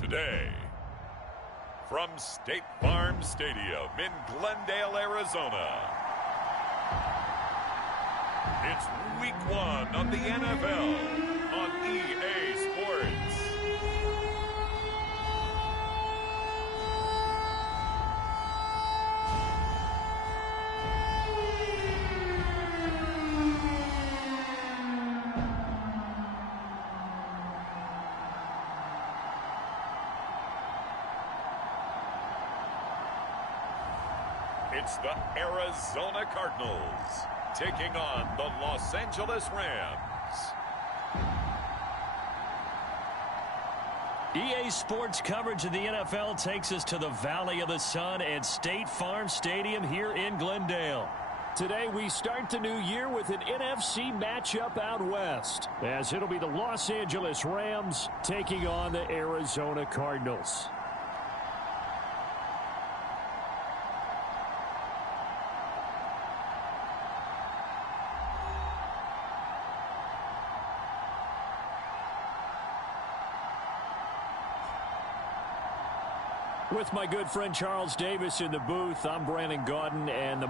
Today, from State Farm Stadium in Glendale, Arizona, it's Week 1 of the NFL on EA Sports. It's the Arizona Cardinals taking on the Los Angeles Rams. EA Sports coverage of the NFL takes us to the Valley of the Sun and State Farm Stadium here in Glendale. Today we start the new year with an NFC matchup out west, as it'll be the Los Angeles Rams taking on the Arizona Cardinals. With my good friend Charles Davis in the booth, I'm Brandon Gaudin, and the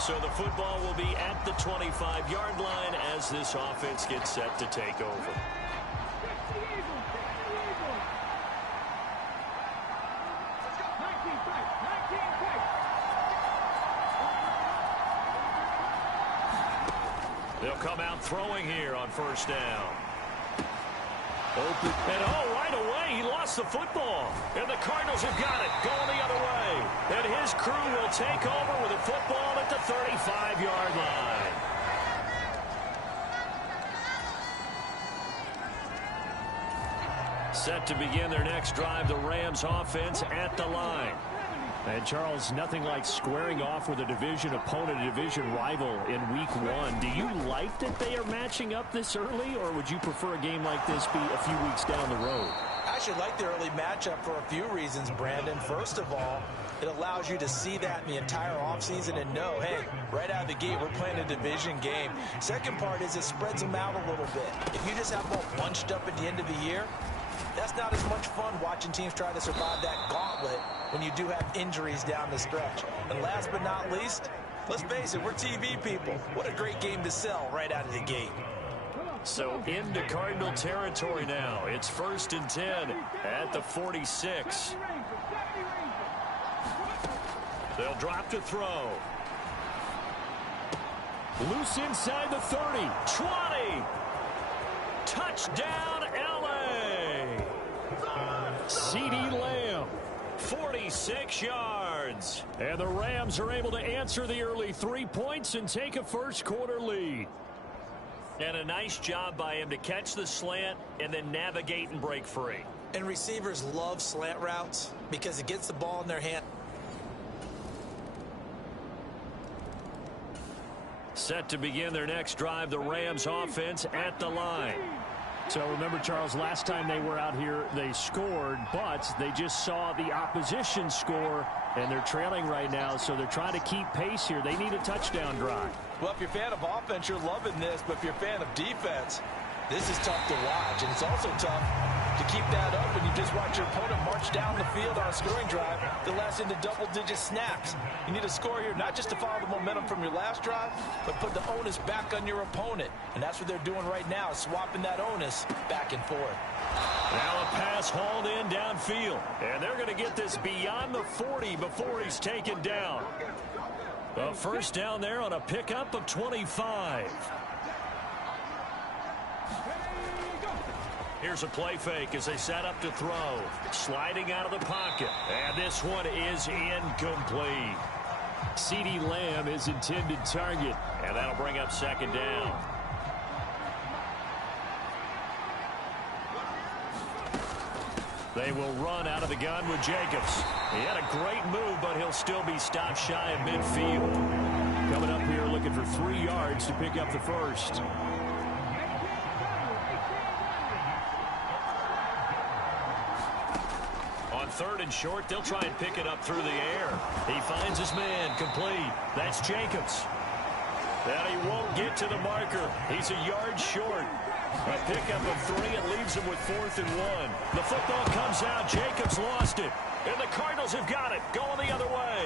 So the football will be at the 25-yard line as this offense gets set to take over. They'll come out throwing here on first down. Open. And right away, he lost the football. And the Cardinals have got it, going the other way. And his crew will take over with a football at the 35-yard line. Set to begin their next drive, the Rams offense at the line. And, Charles, nothing like squaring off with a division opponent, a division rival in Week 1. Do you like that they are matching up this early, or would you prefer a game like this be a few weeks down the road? I actually like the early matchup for a few reasons, Brandon. First of all, it allows you to see that in the entire offseason and know, hey, right out of the gate, we're playing a division game. Second part is it spreads them out a little bit. If you just have them all bunched up at the end of the year, that's not as much fun watching teams try to survive that gauntlet when you do have injuries down the stretch. And last but not least, let's face it, we're TV people. What a great game to sell right out of the gate. So into Cardinal territory now. It's 1st and 10 at the 46. They'll drop to throw. Loose inside the 30. 20. Touchdown, L.A. CeeDee Lamb, 46 yards. And the Rams are able to answer the early 3 points and take a first-quarter lead. And a nice job by him to catch the slant and then navigate and break free. And receivers love slant routes because it gets the ball in their hand. Set to begin their next drive, the Rams offense at the line. So remember, Charles, last time they were out here, they scored, but they just saw the opposition score, and they're trailing right now, so they're trying to keep pace here. They need a touchdown drive. Well, if you're a fan of offense, you're loving this, but if you're a fan of defense, this is tough to watch, and it's also tough to keep that up when you just watch your opponent march down the field on a scoring drive that lasts into double-digit snaps. You need a score here, not just to follow the momentum from your last drive, but put the onus back on your opponent. And that's what they're doing right now, swapping that onus back and forth. Now a pass hauled in downfield. And they're going to get this beyond the 40 before he's taken down. A first down there on a pickup of 25. Here's a play fake as they set up to throw. Sliding out of the pocket. And this one is incomplete. CeeDee Lamb is intended target. And that'll bring up second down. They will run out of the gun with Jacobs. He had a great move, but he'll still be stopped shy of midfield. Coming up here looking for 3 yards to pick up the first. On 3rd and short, they'll try and pick it up through the air. He finds his man, complete. That's Jacobs. And he won't get to the marker. He's a yard short. A pickup of 3. It leaves him with 4th and 1. The football comes out. Jacobs lost it. And the Cardinals have got it. Going the other way.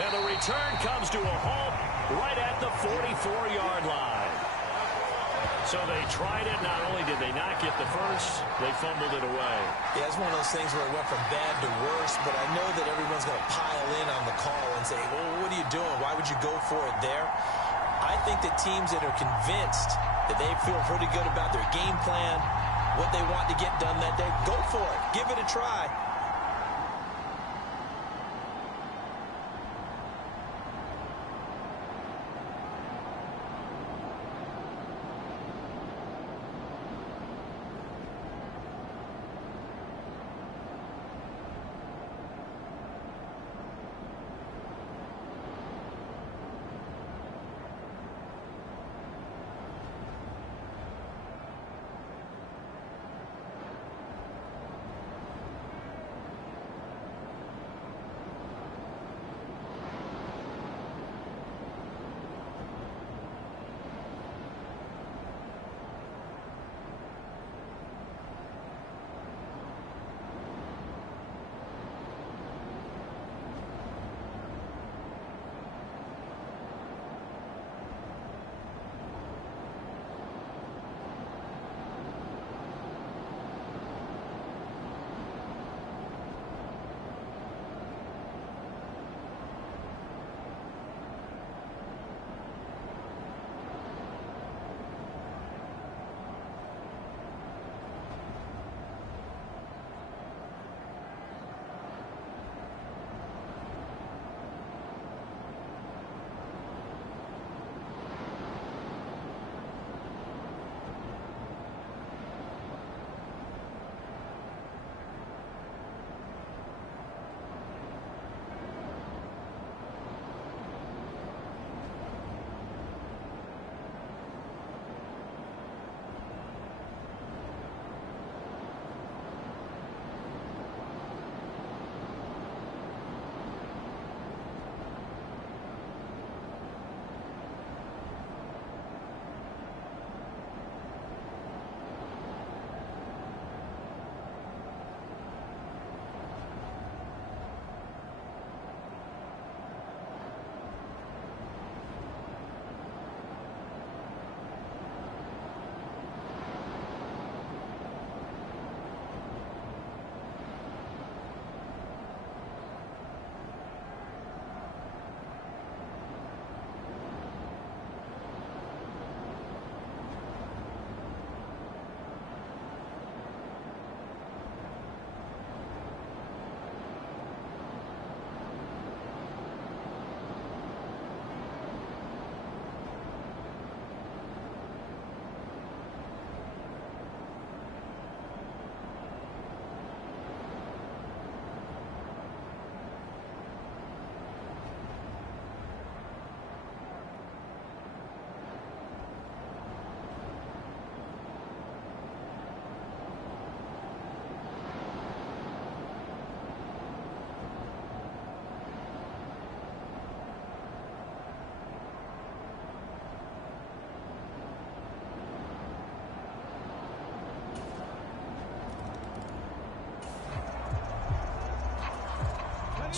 And the return comes to a halt right at the 44-yard line. So they tried it. Not only did they not get the first, they fumbled it away. Yeah, it's one of those things where it went from bad to worse, but I know that everyone's going to pile in on the call and say, well, what are you doing? Why would you go for it there? I think that teams that are convinced that they feel pretty good about their game plan, what they want to get done that day, go for it. Give it a try.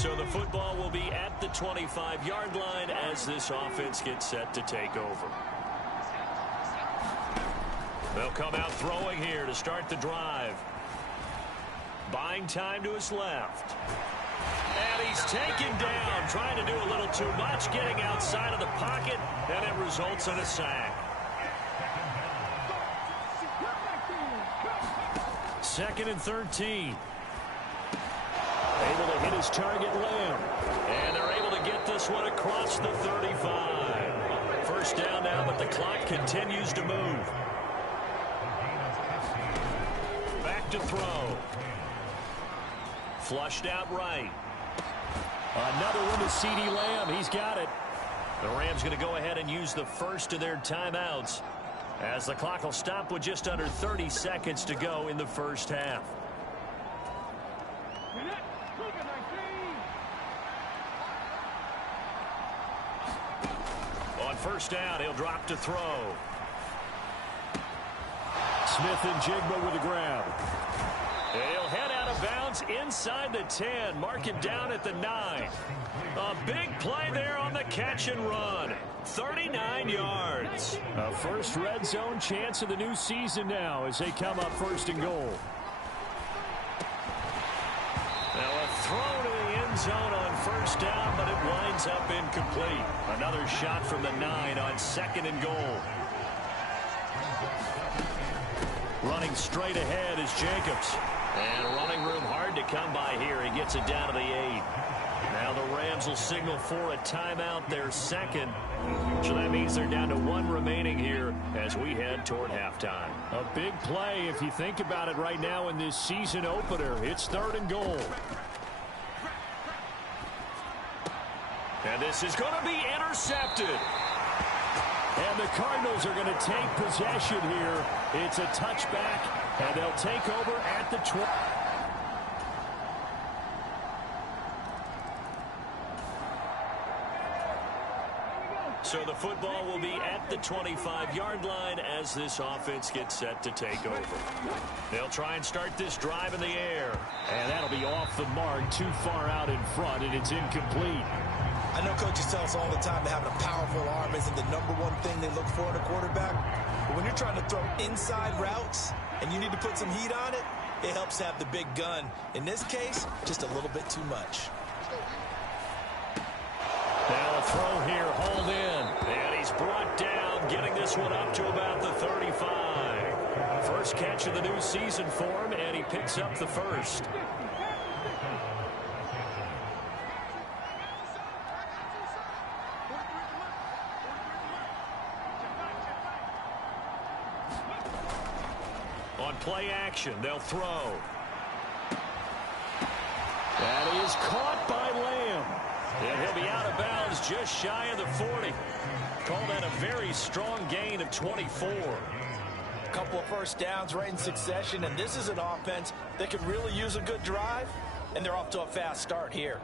So the football will be at the 25-yard line as this offense gets set to take over. They'll come out throwing here to start the drive. Buying time to his left. And he's taken down, trying to do a little too much, getting outside of the pocket, and it results in a sack. Second and 13. Able to hit his target, Lamb. And they're able to get this one across the 35. First down now, but the clock continues to move. Back to throw. Flushed out right. Another one to CeeDee Lamb. He's got it. The Rams going to go ahead and use the first of their timeouts, as the clock will stop with just under 30 seconds to go in the first half. On first down, he'll drop to throw. Smith and Jigba with a grab. He'll head out of bounds inside the 10. Mark it down at the 9. A big play there on the catch and run. 39 yards. A first red zone chance of the new season now as they come up first and goal. Now a throw to the end zone on first down, but it winds up incomplete. Another shot from the 9 on second and goal. Running straight ahead is Jacobs. And running room hard to come by here. He gets it down to the 8. Now the Rams will signal for a timeout, their second. So that means they're down to 1 remaining here as we head toward halftime. A big play if you think about it right now in this season opener. It's third and goal. And this is going to be intercepted. And the Cardinals are going to take possession here. It's a touchback, and they'll take over at the 20. So the football will be at the 25-yard line as this offense gets set to take over. They'll try and start this drive in the air. And that'll be off the mark, too far out in front, and it's incomplete. I know coaches tell us all the time that having a powerful arm isn't the #1 thing they look for in a quarterback. But when you're trying to throw inside routes and you need to put some heat on it, it helps have the big gun. In this case, just a little bit too much. Now a throw here, hauled in. And he's brought down, getting this one up to about the 35. First catch of the new season for him, and he picks up the first. On play action, they'll throw. That is caught by Lamb. And he'll be out of bounds just shy of the 40. Call that a very strong gain of 24. A couple of first downs right in succession, and this is an offense that could really use a good drive, and they're off to a fast start here.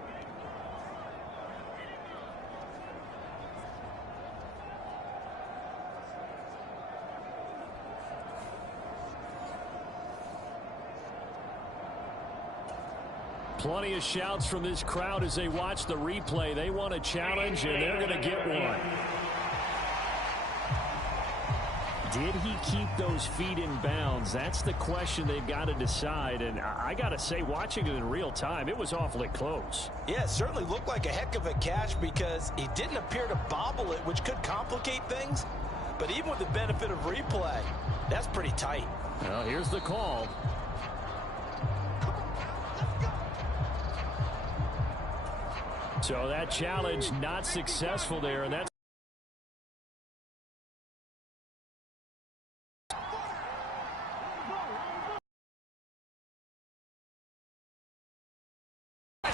Plenty of shouts from this crowd as they watch the replay. They want a challenge, and they're going to get one. Did he keep those feet in bounds? That's the question they've got to decide. And I got to say, watching it in real time, it was awfully close. Yeah, it certainly looked like a heck of a catch because he didn't appear to bobble it, which could complicate things. But even with the benefit of replay, that's pretty tight. Well, here's the call. So that challenge not successful there, and that's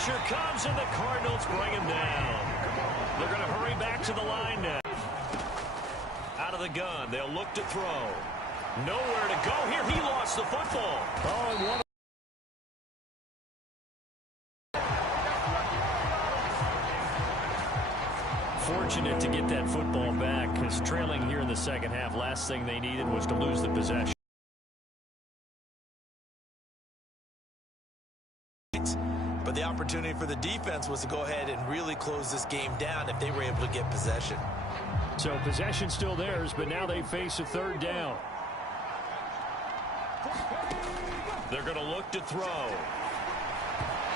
pressure comes, and the Cardinals bring him down. They're going to hurry back to the line now. Out of the gun, they'll look to throw. Nowhere to go here. He lost the football. oh, and one. Fortunate to get that football back, because trailing here in the second half, last thing they needed was to lose the possession. But the opportunity for the defense was to go ahead and really close this game down if they were able to get possession. So possession still theirs, but now they face a third down. They're going to look to throw.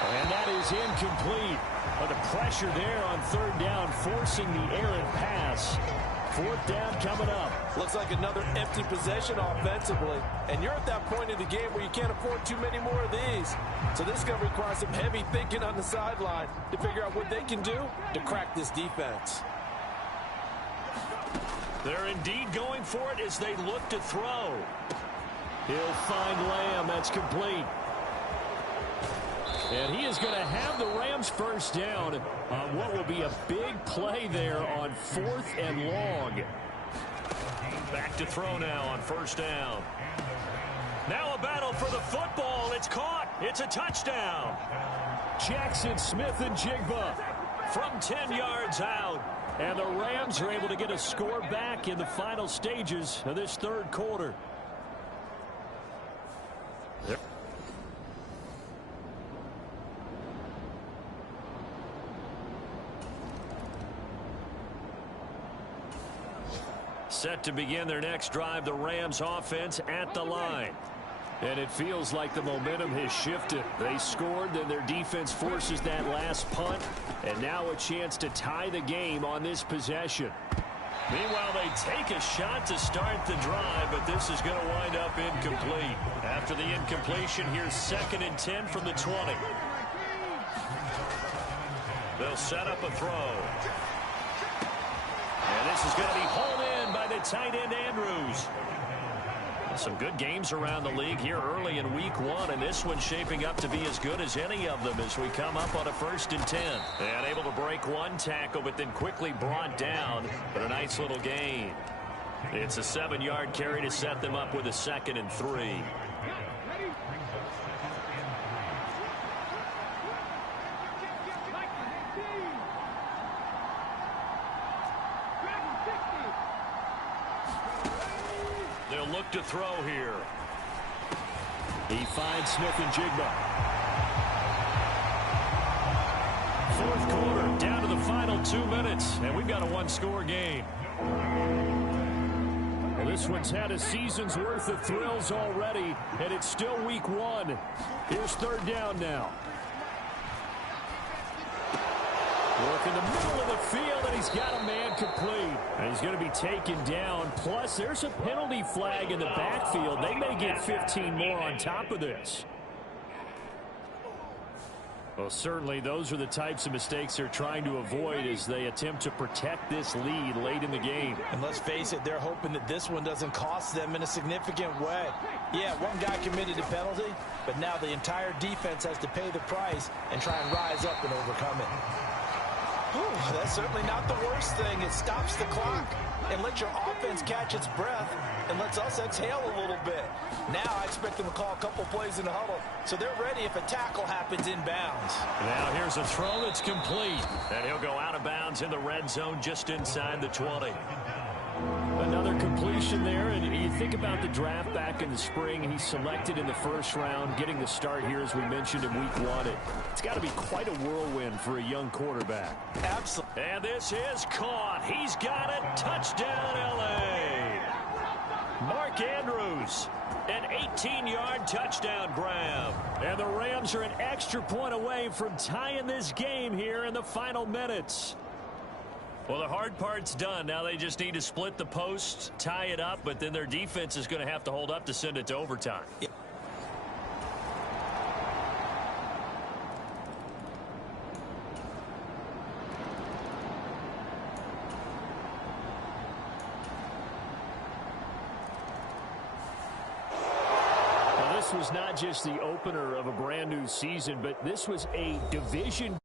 And that is incomplete. But the pressure there on third down, forcing the errant pass. Fourth down coming up. Looks like another empty possession offensively. And you're at that point in the game where you can't afford too many more of these. So this is going to require some heavy thinking on the sideline to figure out what they can do to crack this defense. They're indeed going for it as they look to throw. He'll find Lamb. That's complete. And he is going to have the Rams first down on what will be a big play there on 4th and long. Back to throw now on first down. Now a battle for the football. It's caught. It's a touchdown. Jackson Smith and Jigba from 10 yards out. And the Rams are able to get a score back in the final stages of this third quarter. Set to begin their next drive, the Rams offense at the line. And it feels like the momentum has shifted. They scored, then their defense forces that last punt. And now a chance to tie the game on this possession. Meanwhile, they take a shot to start the drive, but this is going to wind up incomplete. After the incompletion, here's 2nd and 10 from the 20. They'll set up a throw. And this is going to be hauled in by the tight end, Andrews. Some good games around the league here early in week 1, and this one's shaping up to be as good as any of them as we come up on a 1st and 10. And able to break one tackle, but then quickly brought down for a nice little gain. It's a 7-yard carry to set them up with a 2nd and 3. They'll look to throw here. He finds Smith and Jigba. 4th quarter, down to the final 2 minutes, and we've got a 1-score game. Well, this one's had a season's worth of thrills already, and it's still week 1. Here's 3rd down now. Work in the middle of the field, and he's got a man complete. And he's going to be taken down. Plus, there's a penalty flag in the backfield. They may get 15 more on top of this. Well, certainly those are the types of mistakes they're trying to avoid as they attempt to protect this lead late in the game. And let's face it, they're hoping that this one doesn't cost them in a significant way. Yeah, one guy committed a penalty, but now the entire defense has to pay the price and try and rise up and overcome it. Whew, that's certainly not the worst thing. It stops the clock and lets your offense catch its breath and lets us exhale a little bit. Now I expect them to call a couple plays in the huddle so they're ready if a tackle happens inbounds. Now here's a throw that's complete. And he'll go out of bounds in the red zone just inside the 20. Another completion there, and you think about the draft back in the spring. He's selected in the 1st round, getting the start here, as we mentioned, in week 1. It's got to be quite a whirlwind for a young quarterback. Absolutely. And this is caught. He's got it. Touchdown, L.A. Mark Andrews, an 18-yard touchdown grab. And the Rams are an extra point away from tying this game here in the final minutes. Well, the hard part's done. Now they just need to split the posts, tie it up, but then their defense is going to have to hold up to send it to overtime. Yeah. This was not just the opener of a brand new season, but this was a division